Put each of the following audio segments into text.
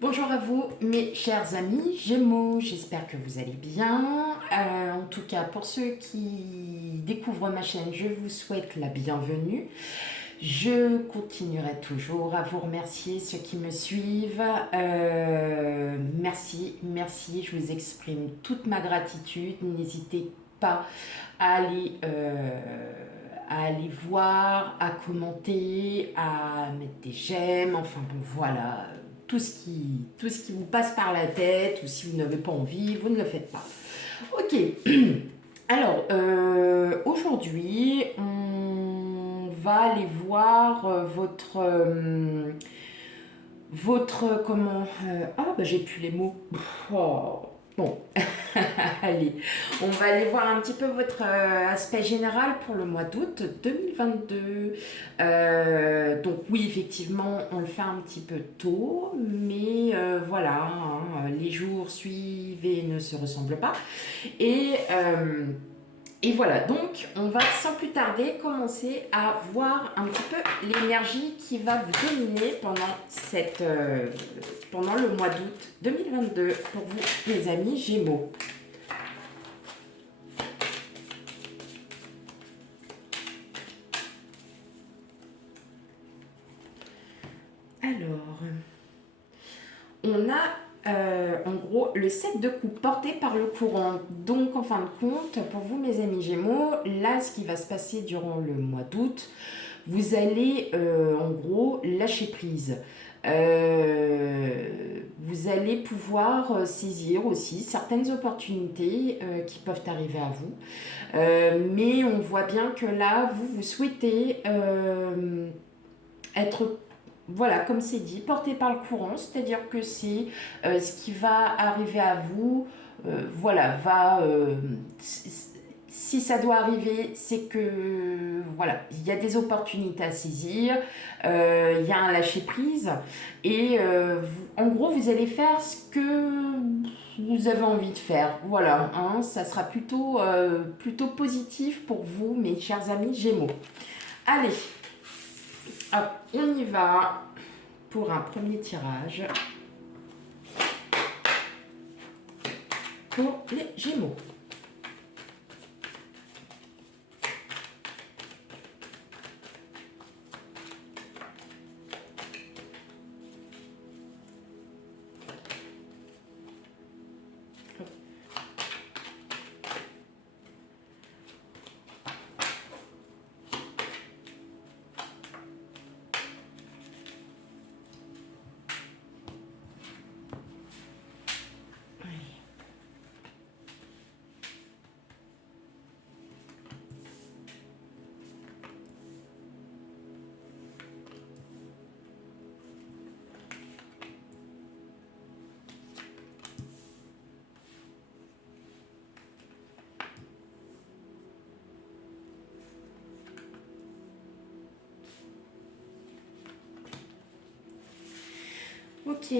Bonjour à vous mes chers amis Gémeaux, j'espère que vous allez bien. En tout cas, pour ceux qui découvrent ma chaîne, je vous souhaite la bienvenue. Je continuerai toujours à vous remercier ceux qui me suivent. Merci, je vous exprime toute ma gratitude. N'hésitez pas à aller voir, à commenter, à mettre des j'aime, enfin bon voilà, tout ce qui vous passe par la tête, ou si vous n'avez pas envie, vous ne le faites pas. Ok, alors aujourd'hui, on va aller voir ah bah j'ai plus les mots. Oh, bon, allez, on va aller voir un petit peu votre aspect général pour le mois d'août 2022. Donc oui, effectivement, on le fait un petit peu tôt, mais voilà, hein, les jours suivent et ne se ressemblent pas. Et, euh, et voilà, donc on va sans plus tarder commencer à voir un petit peu l'énergie qui va vous dominer pendant le mois d'août 2022 pour vous, les amis Gémeaux. Alors, on a en gros le 7 de coupe porté par le courant. Donc en fin de compte, pour vous mes amis Gémeaux, là ce qui va se passer durant le mois d'août, vous allez en gros lâcher prise. Vous allez pouvoir saisir aussi certaines opportunités qui peuvent arriver à vous. Mais on voit bien que là, vous souhaitez être, voilà, comme c'est dit, porté par le courant, c'est-à-dire que c'est ce qui va arriver à vous, voilà, si ça doit arriver, c'est que voilà, il y a des opportunités à saisir, il y a un lâcher prise, et en gros, vous allez faire ce que vous avez envie de faire. Voilà, hein, ça sera plutôt positif pour vous, mes chers amis Gémeaux. Allez, hop, on y va pour un premier tirage pour les Gémeaux. Ok.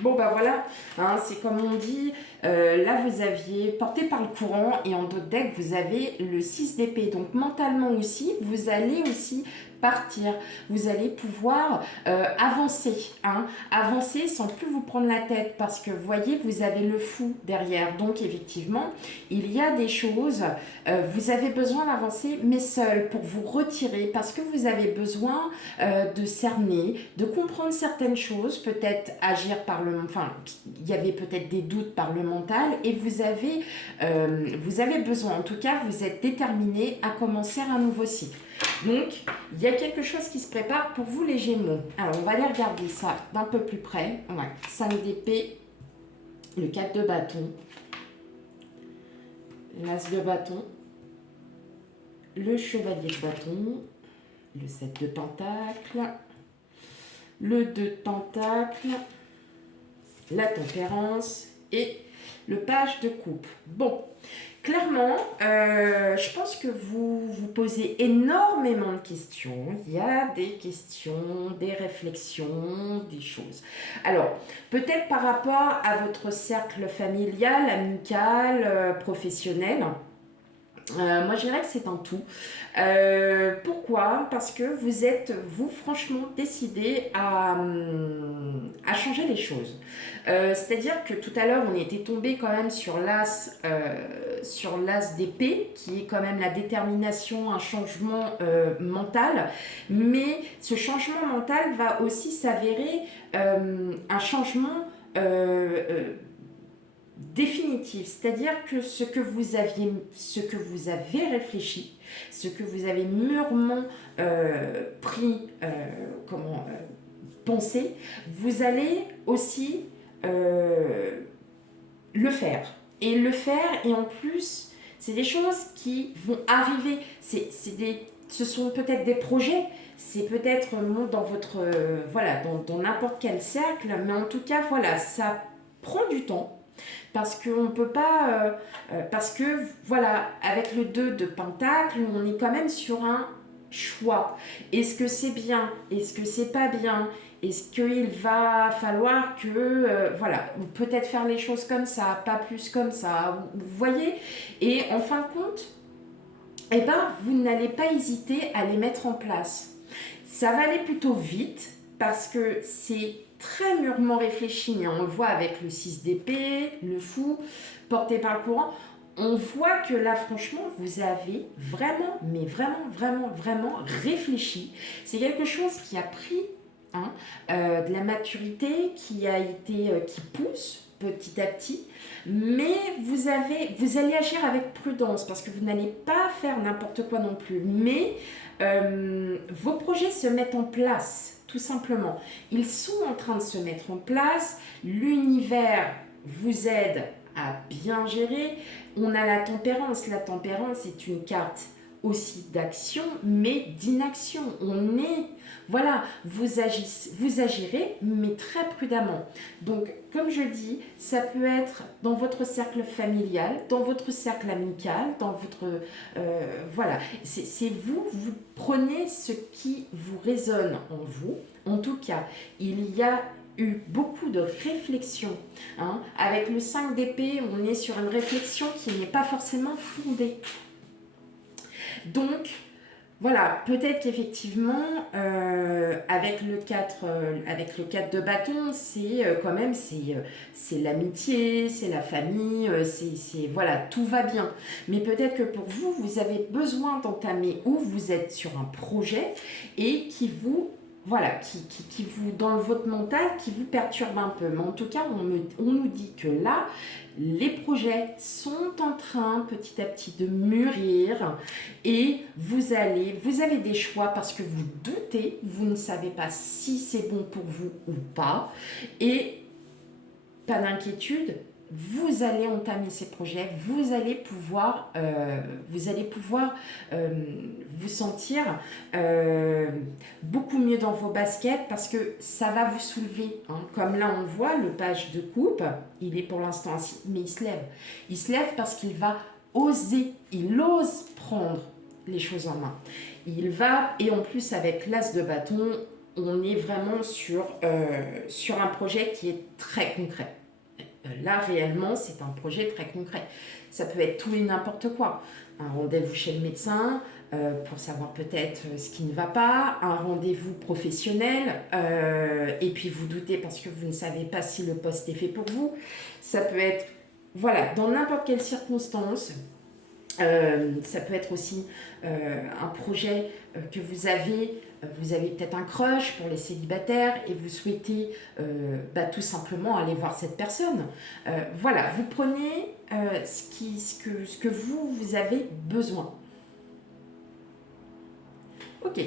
Bon bah voilà, hein, c'est comme on dit, là vous aviez porté par le courant et en d'autres decks vous avez le 6 d'épée. Donc mentalement aussi, vous allez aussi partir, vous allez pouvoir avancer, hein, avancer sans plus vous prendre la tête parce que vous voyez, vous avez le fou derrière. Donc effectivement, il y a des choses, vous avez besoin d'avancer mais seul pour vous retirer parce que vous avez besoin de cerner, de comprendre certaines choses, peut-être agir par le... Enfin, il y avait peut-être des doutes par le mental et vous avez besoin, en tout cas, vous êtes déterminé à commencer un nouveau cycle. Donc, il y a quelque chose qui se prépare pour vous les Gémeaux. Alors, on va aller regarder ça d'un peu plus près. Ouais, 5 d'épée, le 4 de bâton, l'as de bâton, le chevalier de bâton, le 7 de pentacle, le 2 de pentacle, la tempérance et le page de coupe. Bon, clairement, je pense que vous vous posez énormément de questions. Il y a des questions, des réflexions, des choses. Alors, peut-être par rapport à votre cercle familial, amical, professionnel. Moi, je dirais que c'est un tout. Pourquoi? Parce que vous êtes, vous, franchement, décidé à à changer les choses. C'est-à-dire que tout à l'heure, on était tombé quand même sur l'as d'épée, qui est quand même la détermination, un changement mental. Mais ce changement mental va aussi s'avérer un changement définitif, c'est-à-dire que ce que vous avez réfléchi, ce que vous avez mûrement pris, pensé, vous allez aussi le faire. Et le faire, et en plus, c'est des choses qui vont arriver. Ce sont peut-être des projets, c'est peut-être dans votre, voilà, dans n'importe quel cercle, mais en tout cas, voilà, ça prend du temps. Parce qu'on ne peut pas... parce que, voilà, avec le 2 de Pentacle, on est quand même sur un choix. Est-ce que c'est bien? Est-ce que c'est pas bien? Est-ce qu'il va falloir que... voilà, peut-être faire les choses comme ça, pas plus comme ça. Vous voyez? Et en fin de compte, eh ben, vous n'allez pas hésiter à les mettre en place. Ça va aller plutôt vite parce que c'est très mûrement réfléchi. On le voit avec le 6 d'épée, le fou, porté par le courant. On voit que là, franchement, vous avez vraiment, mais vraiment, vraiment, vraiment réfléchi. C'est quelque chose qui a pris de la maturité, qui pousse petit à petit, mais vous allez agir avec prudence parce que vous n'allez pas faire n'importe quoi non plus. Mais vos projets se mettent en place, tout simplement. Ils sont en train de se mettre en place. L'univers vous aide à bien gérer. On a la tempérance. La tempérance est une carte aussi d'action, mais d'inaction. Voilà, vous agirez, mais très prudemment. Donc, comme je dis, ça peut être dans votre cercle familial, dans votre cercle amical, dans votre... voilà, c'est vous prenez ce qui vous résonne en vous. En tout cas, il y a eu beaucoup de réflexion. Avec le 5 d'épée, on est sur une réflexion qui n'est pas forcément fondée. Donc, voilà, peut-être qu'effectivement, avec le 4 de bâton, c'est quand même, c'est l'amitié, c'est la famille, voilà, tout va bien. Mais peut-être que pour vous, vous avez besoin d'entamer ou vous êtes sur un projet et qui vous... Voilà, qui vous, dans votre mental, qui vous perturbe un peu. Mais en tout cas, on nous dit que là, les projets sont en train petit à petit de mûrir et vous avez des choix parce que vous doutez, vous ne savez pas si c'est bon pour vous ou pas. Et pas d'inquiétude, vous allez entamer ces projets, vous allez pouvoir vous sentir beaucoup mieux dans vos baskets parce que ça va vous soulever. Comme là on voit, le page de coupe, il est pour l'instant assis, mais il se lève. Il se lève parce qu'il va oser, il ose prendre les choses en main. Il va, et en plus avec l'as de bâton, on est vraiment sur un projet qui est très concret. Là, réellement, c'est un projet très concret. Ça peut être tout et n'importe quoi. Un rendez-vous chez le médecin pour savoir peut-être ce qui ne va pas, un rendez-vous professionnel, et puis vous doutez parce que vous ne savez pas si le poste est fait pour vous. Ça peut être, voilà, dans n'importe quelle circonstance. Ça peut être aussi un projet que vous avez peut-être un crush pour les célibataires et vous souhaitez tout simplement aller voir cette personne. Voilà, vous prenez ce que vous avez besoin. Ok.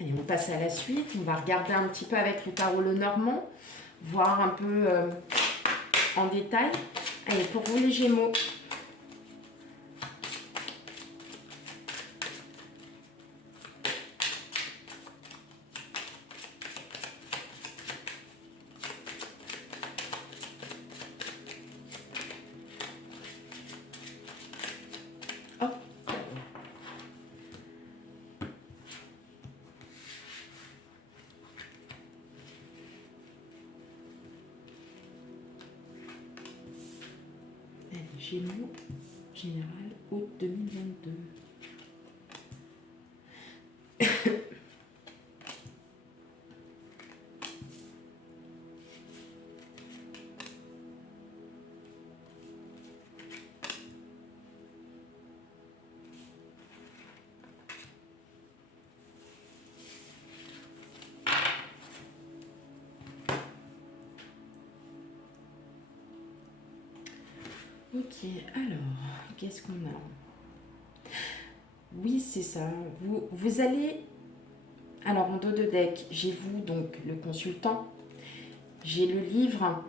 Allez, on passe à la suite. On va regarder un petit peu avec le tarot Lenormand, voir un peu en détail. Allez, pour vous les Gémeaux. Gémeaux, général, août 2022. Ok, alors, qu'est-ce qu'on a? Oui, c'est ça. Vous allez... Alors, en dos de deck, j'ai vous, donc le consultant, j'ai le livre,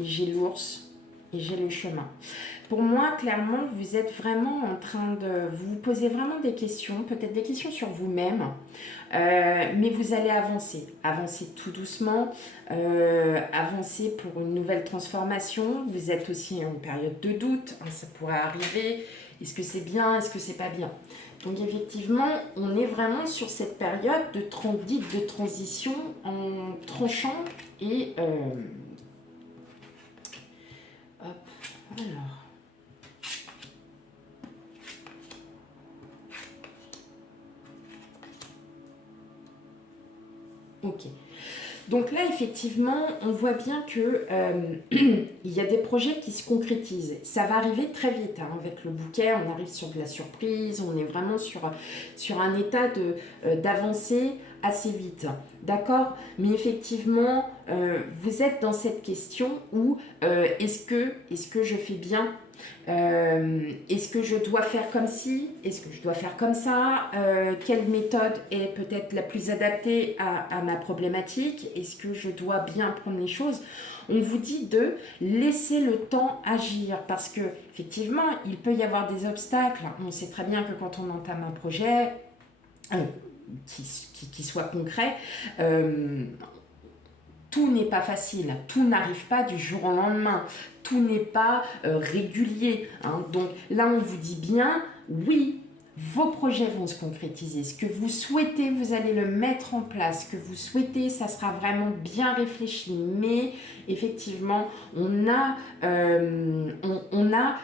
j'ai l'ours et j'ai le chemin. Pour moi, clairement, vous êtes vraiment en train de... Vous vous posez vraiment des questions, peut-être des questions sur vous-même, mais vous allez avancer. Avancer tout doucement, avancer pour une nouvelle transformation. Vous êtes aussi en période de doute, hein, ça pourrait arriver. Est-ce que c'est bien, est-ce que c'est pas bien? Donc effectivement, on est vraiment sur cette période dite de transition en tranchant et... hop, alors... Ok. Donc là, effectivement, on voit bien que il y a des projets qui se concrétisent. Ça va arriver très vite, hein, avec le bouquet, on arrive sur de la surprise, on est vraiment sur un état d'avancer assez vite. D'accord? Mais effectivement, vous êtes dans cette question où est-ce que je fais bien? Est-ce que je dois faire comme ci? Est-ce que je dois faire comme ça? Quelle méthode est peut-être la plus adaptée à ma problématique? Est-ce que je dois bien prendre les choses? On vous dit de laisser le temps agir parce que effectivement, il peut y avoir des obstacles. On sait très bien que quand on entame un projet qui soit concret, tout n'est pas facile, tout n'arrive pas du jour au lendemain, tout n'est pas régulier, hein. Donc là, on vous dit bien, oui, vos projets vont se concrétiser. Ce que vous souhaitez, vous allez le mettre en place. Ce que vous souhaitez, ça sera vraiment bien réfléchi. Mais effectivement, on a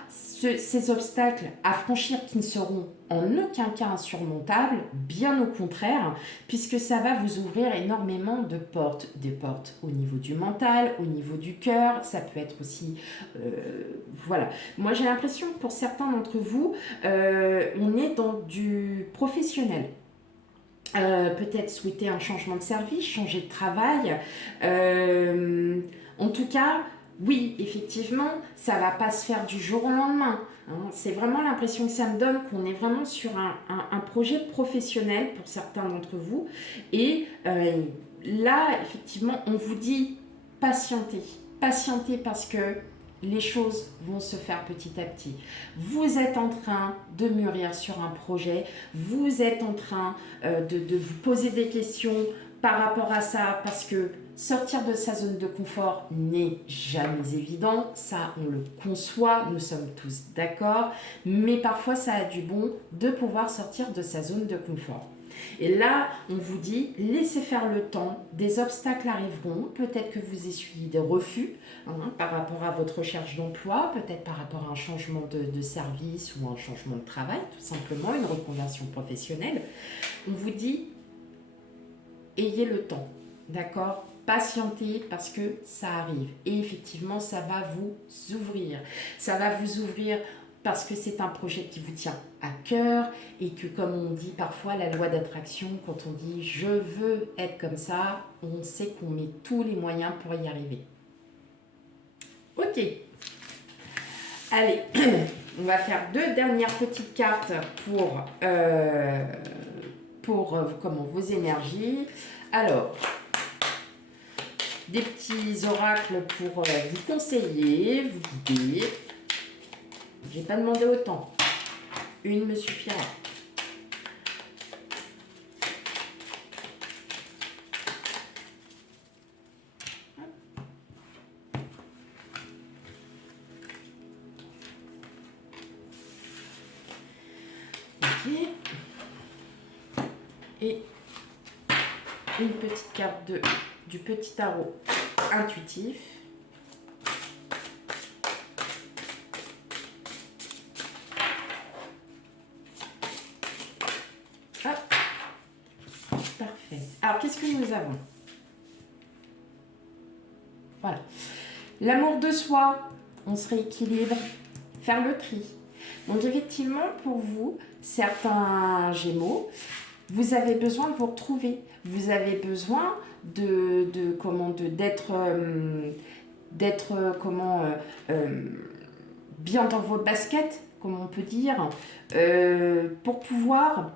ces obstacles à franchir qui ne seront en aucun cas insurmontables, bien au contraire, puisque ça va vous ouvrir énormément de portes. Des portes au niveau du mental, au niveau du cœur, ça peut être aussi... voilà. Moi, j'ai l'impression que pour certains d'entre vous, on est dans du professionnel. Peut-être souhaiter un changement de service, changer de travail. En tout cas, oui, effectivement, ça ne va pas se faire du jour au lendemain, hein. C'est vraiment l'impression que ça me donne qu'on est vraiment sur un projet professionnel pour certains d'entre vous. Et là, effectivement, on vous dit patientez. Patientez parce que les choses vont se faire petit à petit. Vous êtes en train de mûrir sur un projet, vous êtes en train de vous poser des questions par rapport à ça, parce que sortir de sa zone de confort n'est jamais évident, ça on le conçoit, nous sommes tous d'accord, mais parfois ça a du bon de pouvoir sortir de sa zone de confort. Et là, on vous dit, laissez faire le temps, des obstacles arriveront, peut-être que vous essuyez des refus, hein, par rapport à votre recherche d'emploi, peut-être par rapport à un changement de service ou un changement de travail, tout simplement, une reconversion professionnelle. On vous dit, ayez le temps, d'accord? Patientez parce que ça arrive. Et effectivement, ça va vous ouvrir. Ça va vous ouvrir parce que c'est un projet qui vous tient à cœur et que, comme on dit parfois, la loi d'attraction, quand on dit « je veux être comme ça », on sait qu'on met tous les moyens pour y arriver. Ok. Allez, on va faire deux dernières petites cartes pour vos énergies. Alors, des petits oracles pour vous conseiller, vous guider. Je n'ai pas demandé autant. Une me suffira. Ok. Et une petite carte du petit tarot intuitif. Hop. Parfait. Alors, qu'est-ce que nous avons? Voilà. L'amour de soi, on se rééquilibre, faire le tri. Donc, effectivement, pour vous, certains Gémeaux, vous avez besoin de vous retrouver. Vous avez besoin d'être bien dans vos baskets, comme on peut dire, pour pouvoir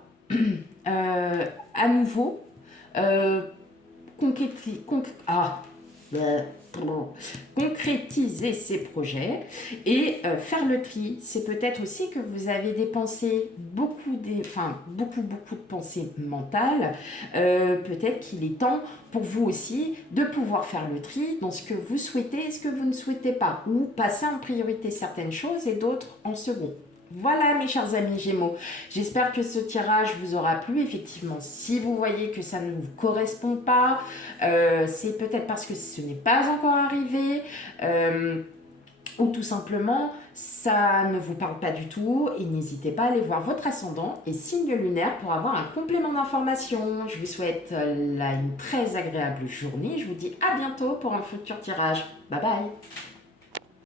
à nouveau euh, concréti- conc- ah, concrétiser ses projets et faire le tri. C'est peut-être aussi que vous avez dépensé beaucoup de pensées mentales. Peut-être qu'il est temps pour vous aussi de pouvoir faire le tri dans ce que vous souhaitez et ce que vous ne souhaitez pas, ou passer en priorité certaines choses et d'autres en second. Voilà mes chers amis Gémeaux, j'espère que ce tirage vous aura plu. Effectivement, si vous voyez que ça ne vous correspond pas, c'est peut-être parce que ce n'est pas encore arrivé, ou tout simplement ça ne vous parle pas du tout. Et n'hésitez pas à aller voir votre ascendant et signe lunaire pour avoir un complément d'information. Je vous souhaite là une très agréable journée. Je vous dis à bientôt pour un futur tirage. Bye bye.